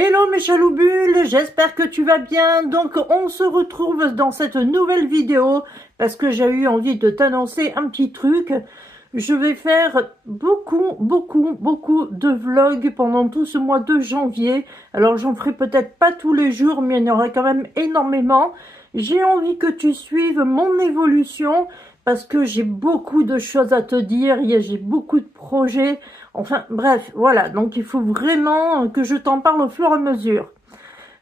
Hello mes chaloubules, j'espère que tu vas bien. Donc on se retrouve dans cette nouvelle vidéo parce que j'ai eu envie de t'annoncer un petit truc. Je vais faire beaucoup de vlogs pendant tout ce mois de janvier. Alors j'en ferai peut-être pas tous les jours, mais il y en aura quand même énormément. J'ai envie que tu suives mon évolution parce que j'ai beaucoup de choses à te dire, j'ai beaucoup de projets. Enfin bref, voilà, donc il faut vraiment que je t'en parle au fur et à mesure.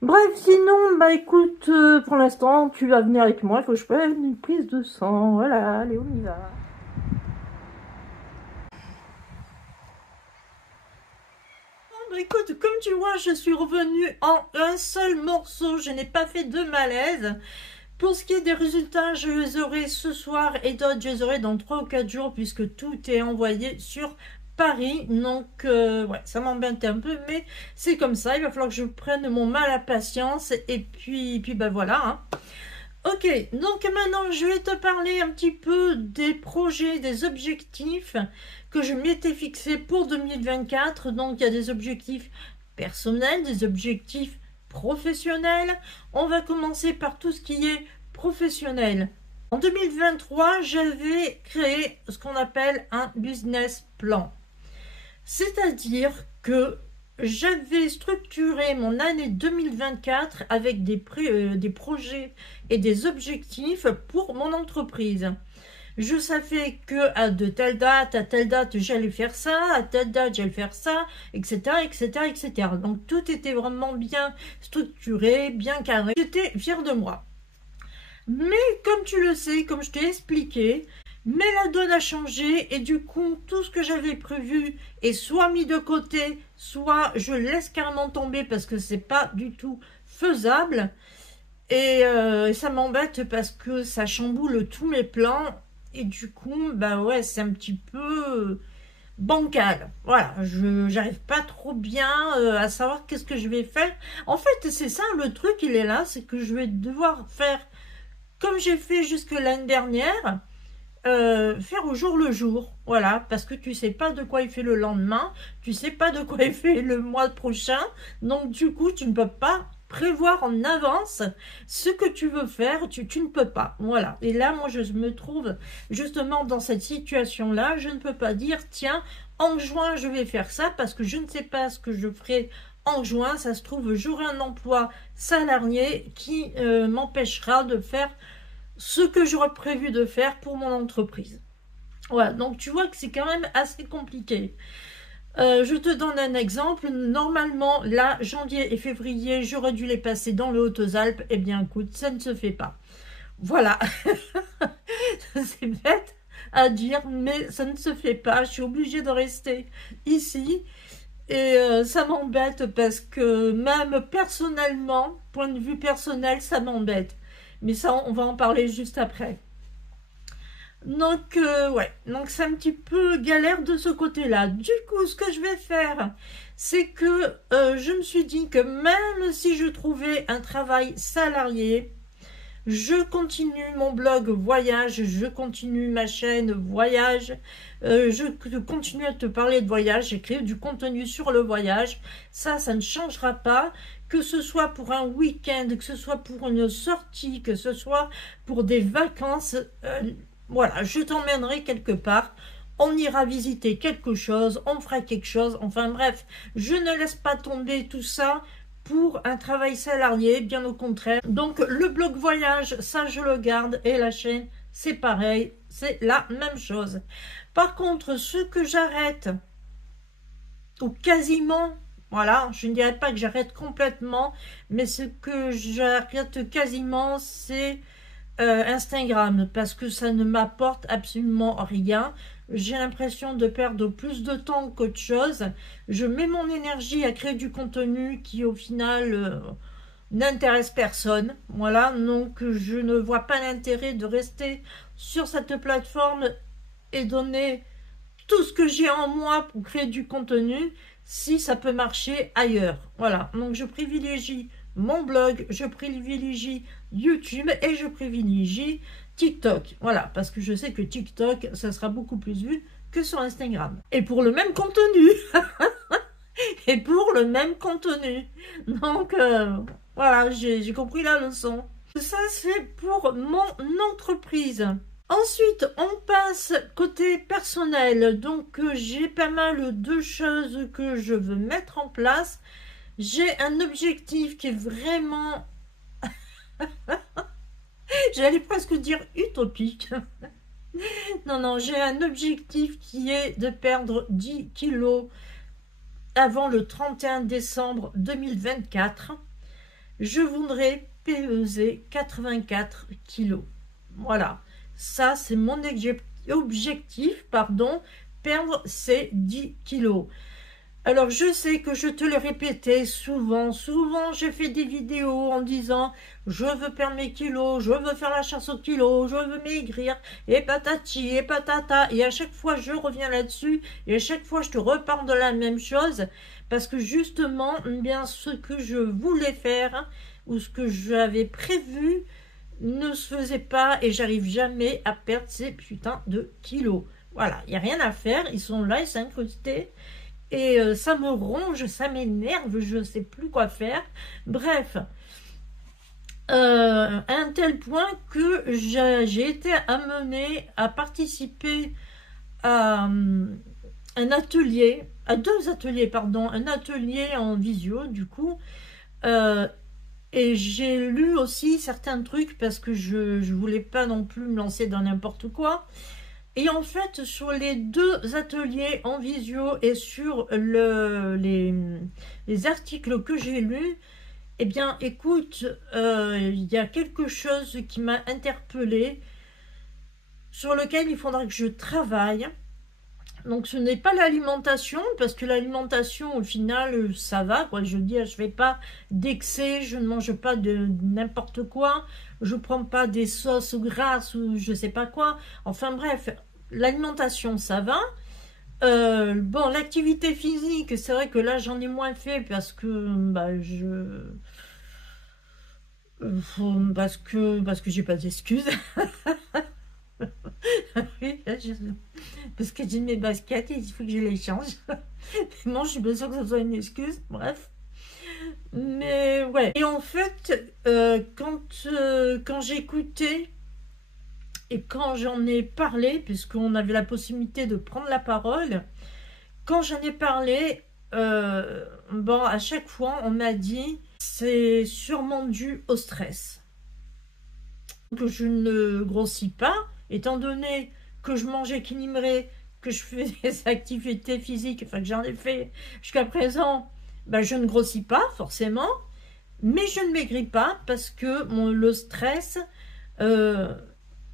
Bref, sinon, bah écoute, pour l'instant, tu vas venir avec moi, il faut que je prenne une prise de sang. Voilà, allez, on y va. Bah écoute, comme tu vois, je suis revenue en un seul morceau, je n'ai pas fait de malaise. Pour ce qui est des résultats, je les aurai ce soir et d'autres, je les aurai dans 3 ou 4 jours puisque tout est envoyé sur Paris. Donc, ouais, ça m'embête un peu, mais c'est comme ça. Il va falloir que je prenne mon mal à patience et puis bah voilà. Hein. Ok, donc maintenant, je vais te parler un petit peu des projets, des objectifs que je m'étais fixé pour 2024. Donc, il y a des objectifs personnels, des objectifs professionnel. On va commencer par tout ce qui est professionnel. En 2023, j'avais créé ce qu'on appelle un business plan. C'est-à-dire que j'avais structuré mon année 2024 avec des projets et des objectifs pour mon entreprise. Je savais que de telle date à telle date j'allais faire ça, à telle date j'allais faire ça, etc., etc., etc. Donc tout était vraiment bien structuré, bien carré. J'étais fière de moi. Mais comme tu le sais, comme je t'ai expliqué, mais la donne a changé et du coup tout ce que j'avais prévu est soit mis de côté, soit je laisse carrément tomber parce que c'est pas du tout faisable. Et ça m'embête parce que ça chamboule tous mes plans. Et du coup, bah ouais, c'est un petit peu bancal. Voilà, j'arrive pas trop bien à savoir qu'est-ce que je vais faire. En fait, c'est ça, le truc, il est là, c'est que je vais devoir faire comme j'ai fait jusque l'année dernière, faire au jour le jour. Voilà, parce que tu sais pas de quoi il fait le lendemain, tu sais pas de quoi il fait le mois prochain, donc du coup, tu ne peux pas prévoir en avance ce que tu veux faire, tu ne peux pas, voilà. Et là, moi, je me trouve justement dans cette situation-là, je ne peux pas dire, tiens, en juin, je vais faire ça, parce que je ne sais pas ce que je ferai en juin, ça se trouve, j'aurai un emploi salarié qui m'empêchera de faire ce que j'aurais prévu de faire pour mon entreprise. Voilà, donc tu vois que c'est quand même assez compliqué. Je te donne un exemple. Normalement, là, janvier et février, j'aurais dû les passer dans les Hautes-Alpes. Eh bien, écoute, ça ne se fait pas. Voilà. C'est bête à dire, mais ça ne se fait pas. Je suis obligée de rester ici. Et ça m'embête parce que même personnellement, point de vue personnel, ça m'embête. Mais ça, on va en parler juste après. Donc, ouais, donc c'est un petit peu galère de ce côté-là. Du coup, ce que je vais faire, c'est que je me suis dit que même si je trouvais un travail salarié, je continue mon blog voyage, je continue ma chaîne voyage, je continue à te parler de voyage, j'écris du contenu sur le voyage. Ça ne changera pas, que ce soit pour un week-end, que ce soit pour une sortie, que ce soit pour des vacances. Voilà, je t'emmènerai quelque part, on ira visiter quelque chose, on fera quelque chose, enfin bref, je ne laisse pas tomber tout ça pour un travail salarié, bien au contraire. Donc le blog voyage, ça je le garde, et la chaîne, c'est pareil, c'est la même chose. Par contre, ce que j'arrête, ou quasiment, voilà, je ne dirais pas que j'arrête complètement, mais ce que j'arrête quasiment, c'est Instagram, parce que ça ne m'apporte absolument rien. J'ai l'impression de perdre plus de temps qu'autre chose. Je mets mon énergie à créer du contenu qui au final n'intéresse personne. Voilà, donc je ne vois pas l'intérêt de rester sur cette plateforme et donner tout ce que j'ai en moi pour créer du contenu si ça peut marcher ailleurs. Voilà, donc je privilégie mon blog, je privilégie YouTube et je privilégie TikTok. Voilà, parce que je sais que TikTok, ça sera beaucoup plus vu que sur Instagram. Et pour le même contenu, et pour le même contenu. Donc, voilà, j'ai compris la leçon. Ça, c'est pour mon entreprise. Ensuite, on passe côté personnel. Donc, j'ai pas mal de choses que je veux mettre en place. J'ai un objectif qui est vraiment... J'allais presque dire utopique. Non, non, j'ai un objectif qui est de perdre 10 kilos avant le 31 décembre 2024. Je voudrais peser 84 kilos. Voilà, ça c'est mon objectif, pardon, perdre ces 10 kilos. Alors je sais que je te le répétais souvent j'ai fait des vidéos en disant je veux perdre mes kilos, je veux faire la chasse aux kilos, je veux maigrir, et patati et patata, et à chaque fois je reviens là-dessus, et à chaque fois je te reparle de la même chose, parce que justement, eh bien ce que je voulais faire, ou ce que j'avais prévu, ne se faisait pas, et j'arrive jamais à perdre ces putains de kilos. Voilà, il n'y a rien à faire, ils sont là, ils sont incrustés. Et ça me ronge, ça m'énerve, je ne sais plus quoi faire. Bref, à un tel point que j'ai été amenée à participer à un atelier, à deux ateliers, pardon, un atelier en visio du coup. Et j'ai lu aussi certains trucs parce que je voulais pas non plus me lancer dans n'importe quoi. Et en fait, sur les deux ateliers en visio et sur les articles que j'ai lus, eh bien, écoute, il y a quelque chose qui m'a interpellée, sur lequel il faudra que je travaille. Donc, ce n'est pas l'alimentation, parce que l'alimentation, au final, ça va, quoi. Je veux dire, je fais pas d'excès, je ne mange pas de n'importe quoi, je prends pas des sauces grasses ou je sais pas quoi. Enfin, bref, l'alimentation, ça va. Bon, l'activité physique, c'est vrai que là, j'en ai moins fait parce que, bah, parce que j'ai pas d'excuses. Oui, parce que j'ai mes baskets et il faut que je les change. Bon, je suis pas sûre que ce soit une excuse, bref. Mais ouais. Et en fait, quand j'écoutais et quand j'en ai parlé, puisqu'on avait la possibilité de prendre la parole, quand j'en ai parlé, bon, à chaque fois, on m'a dit c'est sûrement dû au stress. Que je ne grossis pas, étant donné que je mange équilibré, que je fais des activités physiques, enfin que j'en ai fait jusqu'à présent, ben je ne grossis pas forcément, mais je ne maigris pas parce que le stress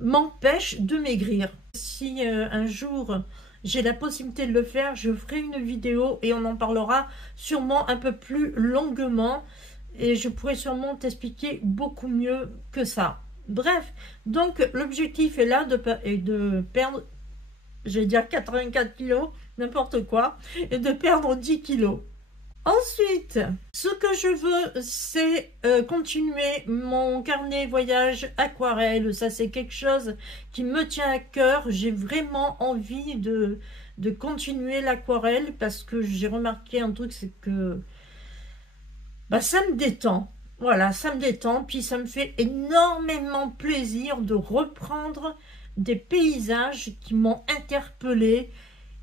m'empêche de maigrir. Si un jour j'ai la possibilité de le faire, je ferai une vidéo et on en parlera sûrement un peu plus longuement et je pourrai sûrement t'expliquer beaucoup mieux que ça. Bref, donc l'objectif est là de perdre, je vais dire 84 kilos, n'importe quoi, et de perdre 10 kilos. Ensuite, ce que je veux, c'est continuer mon carnet voyage aquarelle. Ça, c'est quelque chose qui me tient à cœur. J'ai vraiment envie de continuer l'aquarelle parce que j'ai remarqué un truc, c'est que bah, ça me détend. Voilà, ça me détend, puis ça me fait énormément plaisir de reprendre des paysages qui m'ont interpellée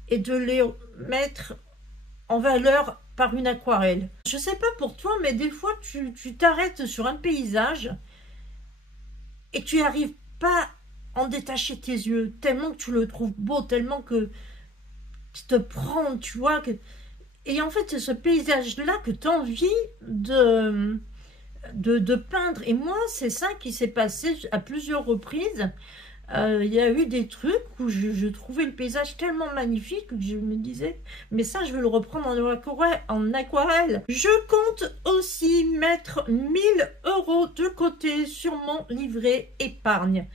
et de les mettre en valeur par une aquarelle. Je sais pas pour toi, mais des fois tu t'arrêtes sur un paysage et tu n'arrives pas à en détacher tes yeux, tellement que tu le trouves beau, tellement que tu te prends, tu vois. Et en fait, c'est ce paysage-là que tu as envie de peindre. Et moi, c'est ça qui s'est passé à plusieurs reprises. Il y a eu des trucs où je trouvais le paysage tellement magnifique que je me disais, mais ça, je vais le reprendre en aquarelle. Je compte aussi mettre 1000 € de côté sur mon livret épargne.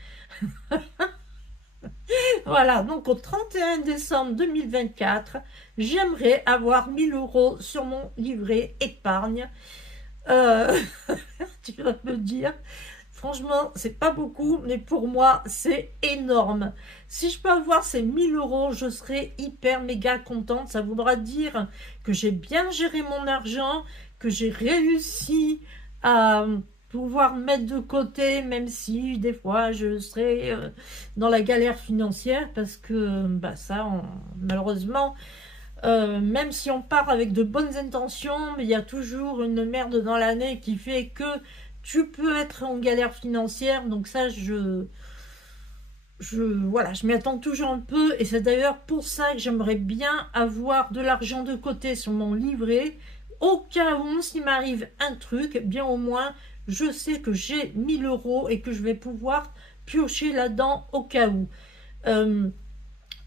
Voilà, donc au 31 décembre 2024, j'aimerais avoir 1000 € sur mon livret épargne. Tu vas me dire, Franchement, c'est pas beaucoup, mais pour moi, c'est énorme. Si je peux avoir ces 1000 euros, je serai hyper méga contente. Ça voudra dire que j'ai bien géré mon argent, que j'ai réussi à pouvoir mettre de côté, même si des fois je serai dans la galère financière, parce que bah ça, malheureusement, même si on part avec de bonnes intentions, mais il y a toujours une merde dans l'année qui fait que tu peux être en galère financière. Donc ça, voilà, je m'y attends toujours un peu, et c'est d'ailleurs pour ça que j'aimerais bien avoir de l'argent de côté sur mon livret, au cas où s'il m'arrive un truc, eh bien au moins je sais que j'ai 1000 euros et que je vais pouvoir piocher là-dedans au cas où.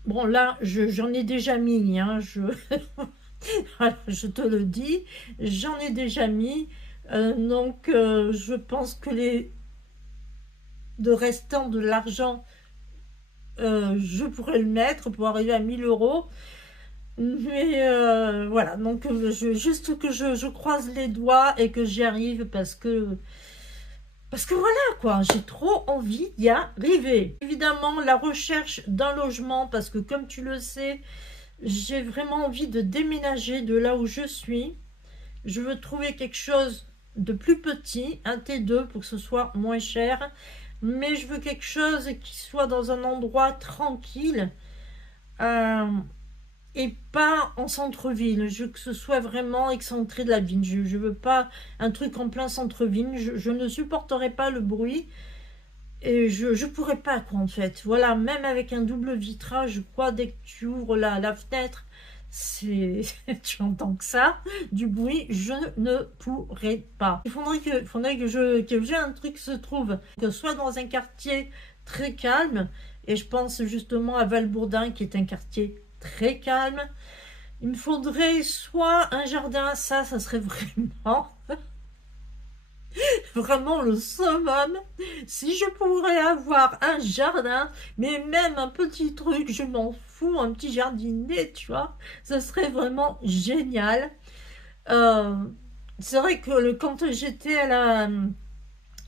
Bon là, j'en ai déjà mis, hein, voilà, je te le dis, j'en ai déjà mis, donc je pense que de restant de l'argent, je pourrais le mettre pour arriver à 1000 euros. Mais voilà, donc juste que je croise les doigts et que j'y arrive, parce que voilà quoi, j'ai trop envie d'y arriver. Évidemment, la recherche d'un logement, parce que comme tu le sais, j'ai vraiment envie de déménager de là où je suis. Je veux trouver quelque chose de plus petit, un T2 pour que ce soit moins cher, mais je veux quelque chose qui soit dans un endroit tranquille, et pas en centre-ville. Je veux que ce soit vraiment excentré de la ville. Je veux pas un truc en plein centre-ville. Je ne supporterai pas le bruit. Et je pourrais pas, quoi, en fait. Voilà, même avec un double vitrage, je crois, dès que tu ouvres la fenêtre, tu entends que ça, du bruit, je ne pourrais pas. Il faudrait que j'ai un truc se trouve, que soit dans un quartier très calme, et je pense justement à Valbourdin, qui est un quartier très calme. Il me faudrait soit un jardin, ça serait vraiment vraiment le summum. Si je pourrais avoir un jardin, mais même un petit truc, je m'en fous, un petit jardinet, tu vois, ça serait vraiment génial. Euh, c'est vrai que quand j'étais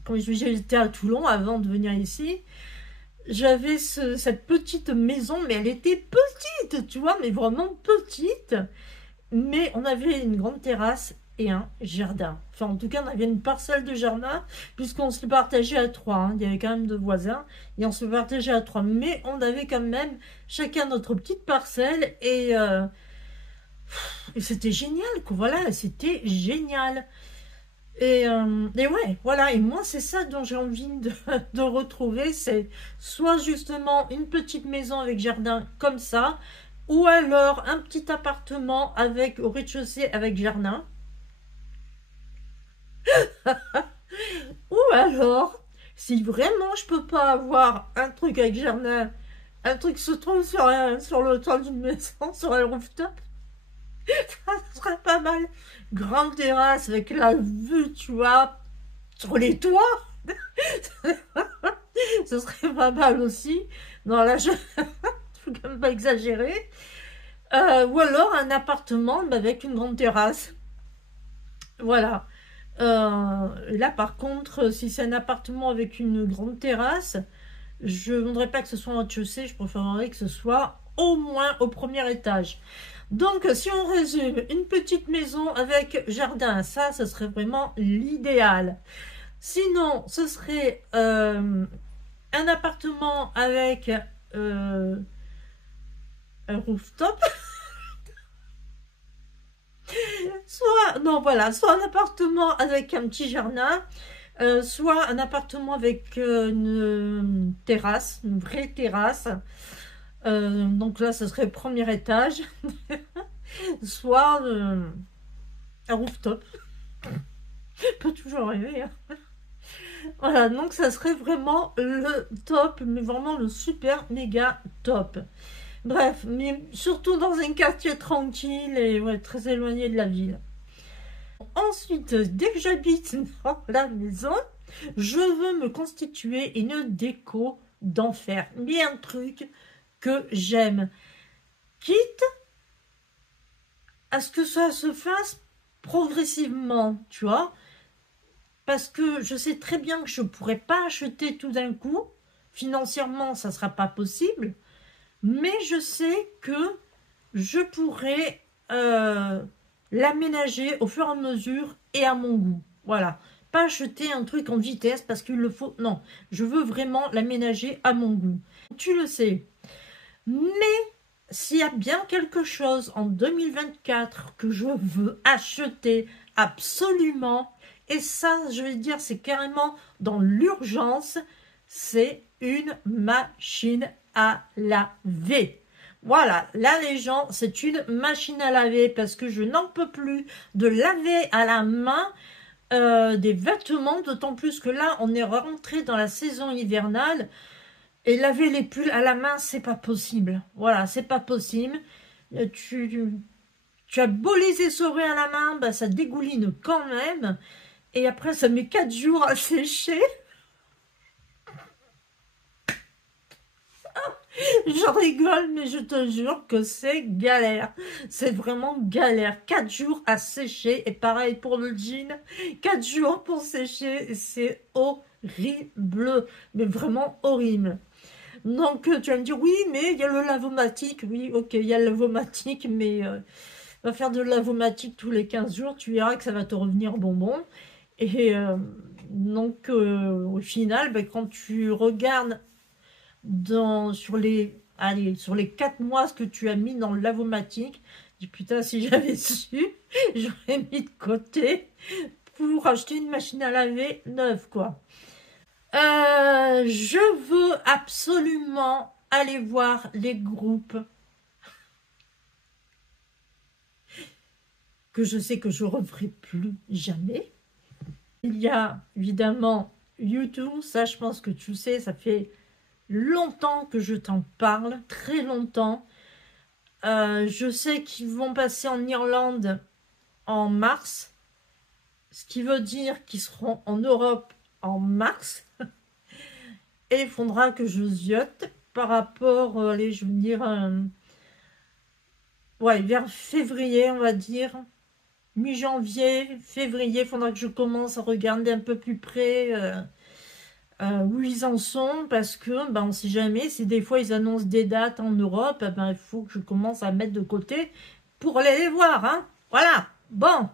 quand j'étais à Toulon avant de venir ici, j'avais cette petite maison, mais elle était petite, tu vois, mais vraiment petite. Mais on avait une grande terrasse et un jardin. Enfin, en tout cas, on avait une parcelle de jardin, puisqu'on se le partageait à trois, hein. Il y avait quand même deux voisins, et on se le partageait à trois. Mais on avait quand même chacun notre petite parcelle, et c'était génial, quoi. Voilà, c'était génial. Et ouais, voilà, et moi c'est ça dont j'ai envie de retrouver, c'est soit justement une petite maison avec jardin comme ça, ou alors un petit appartement avec au rez-de-chaussée avec jardin, ou alors, si vraiment je peux pas avoir un truc avec jardin, un truc se trouve sur le toit d'une maison, sur un rooftop, ça serait pas mal. Grande terrasse avec la vue, tu vois, sur les toits. Ce serait pas mal aussi. Non, là, je ne faut quand même pas exagérer. Ou alors un appartement avec une grande terrasse. Voilà. Là, par contre, si c'est un appartement avec une grande terrasse, je ne voudrais pas que ce soit en rez-de-chaussée. Je préférerais que ce soit au moins au premier étage. Donc, si on résume, une petite maison avec jardin, ça serait vraiment l'idéal. Sinon, ce serait un appartement avec un rooftop. Soit un appartement avec un petit jardin, soit un appartement avec une terrasse, une vraie terrasse. Donc là, ce serait le premier étage. Soit un rooftop. Peut toujours rêver, hein. Voilà, donc ça serait vraiment le top, mais vraiment le super méga top. Bref, mais surtout dans un quartier tranquille et ouais, très éloigné de la ville. Ensuite, dès que j'habite dans la maison, je veux me constituer une déco d'enfer. Mais un truc que j'aime. Quitte à ce que ça se fasse progressivement, tu vois. parce que je sais très bien que je ne pourrais pas acheter tout d'un coup. Financièrement, ça ne sera pas possible. Mais je sais que je pourrais l'aménager au fur et à mesure et à mon goût. Voilà. Pas acheter un truc en vitesse parce qu'il le faut. Non, je veux vraiment l'aménager à mon goût. Tu le sais. Mais s'il y a bien quelque chose en 2024 que je veux acheter absolument, et ça, je vais dire, c'est carrément dans l'urgence, c'est une machine à laver. Voilà, là les gens, c'est une machine à laver parce que je n'en peux plus de laver à la main des vêtements, d'autant plus que là, on est rentré dans la saison hivernale et laver les pulls à la main, c'est pas possible. Voilà, c'est pas possible. Tu as beau les essorer à la main, bah, ça dégouline quand même. Et après, ça met 4 jours à sécher. Je rigole, mais je te jure que c'est galère. C'est vraiment galère. 4 jours à sécher. Et pareil pour le jean. 4 jours pour sécher. C'est horrible. Mais vraiment horrible. Donc, tu vas me dire, oui, mais il y a le lavomatique. Oui, ok, il y a le lavomatique, mais va faire de lavomatique tous les 15 jours. Tu verras que ça va te revenir bonbon. Et donc, au final, ben, quand tu regardes sur les 4 mois ce que tu as mis dans le lavomatique, dis putain, si j'avais su, j'aurais mis de côté pour acheter une machine à laver neuve, quoi. Je veux absolument aller voir les groupes que je sais que je ne referai plus jamais. Il y a évidemment YouTube, ça je pense que tu le sais, ça fait longtemps que je t'en parle, très longtemps. Je sais qu'ils vont passer en Irlande en mars, ce qui veut dire qu'ils seront en Europe en mars. Et il faudra que je ziote par rapport, allez, je veux dire, ouais, vers février, on va dire. Mi-janvier, février, il faudra que je commence à regarder un peu plus près où ils en sont, parce que ben, on ne sait jamais, si des fois ils annoncent des dates en Europe, ben, il faut que je commence à mettre de côté pour aller les voir. Hein. Voilà, bon.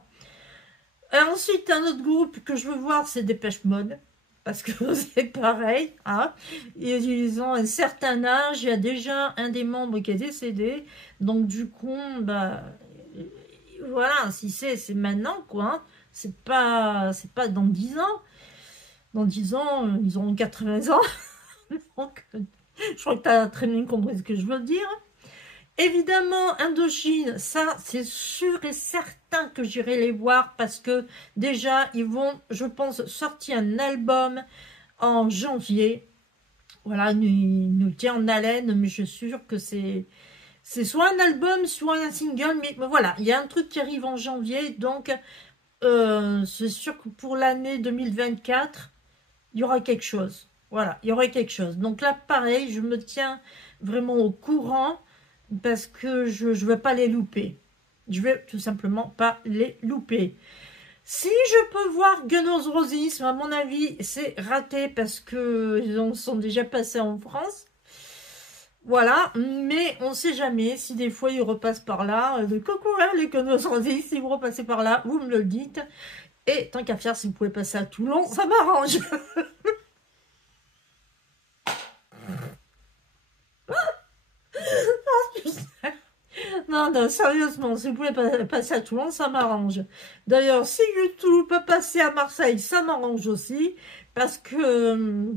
Ensuite, un autre groupe que je veux voir, c'est Dépêche Mode, parce que c'est pareil. Hein. Ils ont un certain âge, il y a déjà un des membres qui est décédé, donc du coup, ben, voilà, si c'est maintenant, quoi. Hein. C'est pas dans 10 ans. Dans 10 ans, ils auront 80 ans. Donc, je crois que tu as très bien compris ce que je veux dire. Évidemment, Indochine, ça, c'est sûr et certain que j'irai les voir parce que déjà, ils vont, je pense, sortir un album en janvier. Voilà, il nous tient en haleine, mais je suis sûre que c'est soit un album, soit un single. Mais voilà, il y a un truc qui arrive en janvier, donc c'est sûr que pour l'année 2024, il y aura quelque chose. Voilà, il y aura quelque chose. Donc là, pareil, je me tiens vraiment au courant parce que je ne vais pas les louper. Je vais tout simplement pas les louper. Si je peux voir Guns N' Roses, à mon avis, c'est raté parce qu'ils sont déjà passés en France. Voilà, mais on ne sait jamais si des fois ils repassent par là. Coucou, hein, les Guns N' Roses, si vous repassez par là, vous me le dites. Et tant qu'à faire, si vous pouvez passer à Toulon, ça m'arrange. Non, sérieusement, si vous pouvez passer à Toulon, ça m'arrange. D'ailleurs, si YouTube peut passer à Marseille, ça m'arrange aussi. Parce que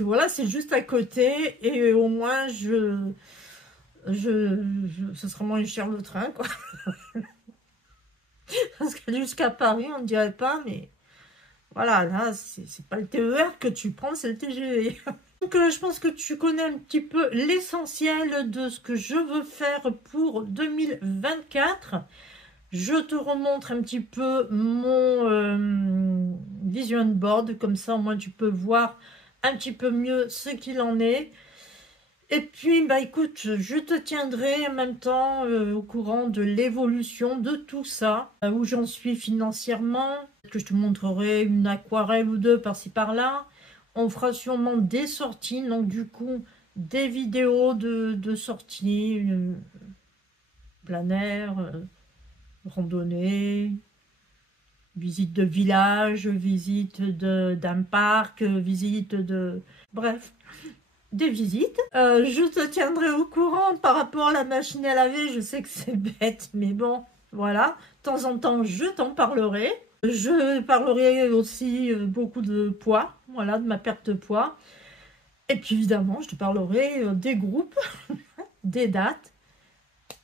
voilà, c'est juste à côté. Et au moins, ce sera moins cher le train, quoi. Parce que jusqu'à Paris, on ne dirait pas, mais voilà, là, c'est pas le TER que tu prends, c'est le TGV. Donc, je pense que tu connais un petit peu l'essentiel de ce que je veux faire pour 2024. Je te remontre un petit peu mon vision board, comme ça au moins tu peux voir un petit peu mieux ce qu'il en est. Et puis, bah écoute, je te tiendrai en même temps au courant de l'évolution de tout ça, où j'en suis financièrement, que je te montrerai une aquarelle ou deux par-ci par-là. On fera sûrement des sorties, donc du coup, des vidéos de sorties, plein air, randonnée, visite de village, visite d'un parc, visite de... Bref, des visites. Je te tiendrai au courant par rapport à la machine à laver. Je sais que c'est bête, mais bon, voilà. De temps en temps, je t'en parlerai. Je parlerai aussi beaucoup de poids, voilà, de ma perte de poids. Et puis évidemment, je te parlerai des groupes, des dates,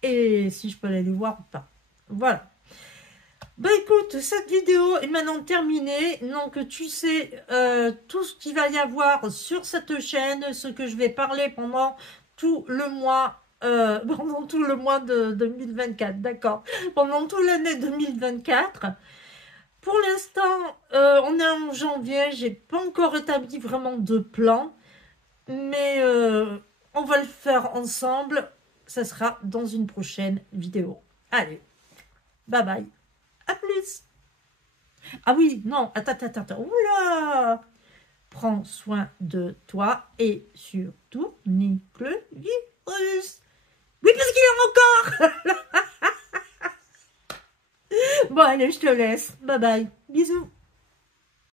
et si je peux aller les voir ou pas. Voilà. Bah écoute, cette vidéo est maintenant terminée, donc tu sais tout ce qu'il va y avoir sur cette chaîne, ce que je vais parler pendant tout le mois, de 2024, d'accord, pendant toute l'année 2024. Pour l'instant, on est en janvier, j'ai pas encore établi vraiment de plan, mais on va le faire ensemble, ça sera dans une prochaine vidéo. Allez, bye bye. À plus. Ah oui, non, attends. Oula. Prends soin de toi et surtout, nique le virus. Oui, parce qu'il est encore. Bon, allez, je te laisse. Bye bye. Bisous.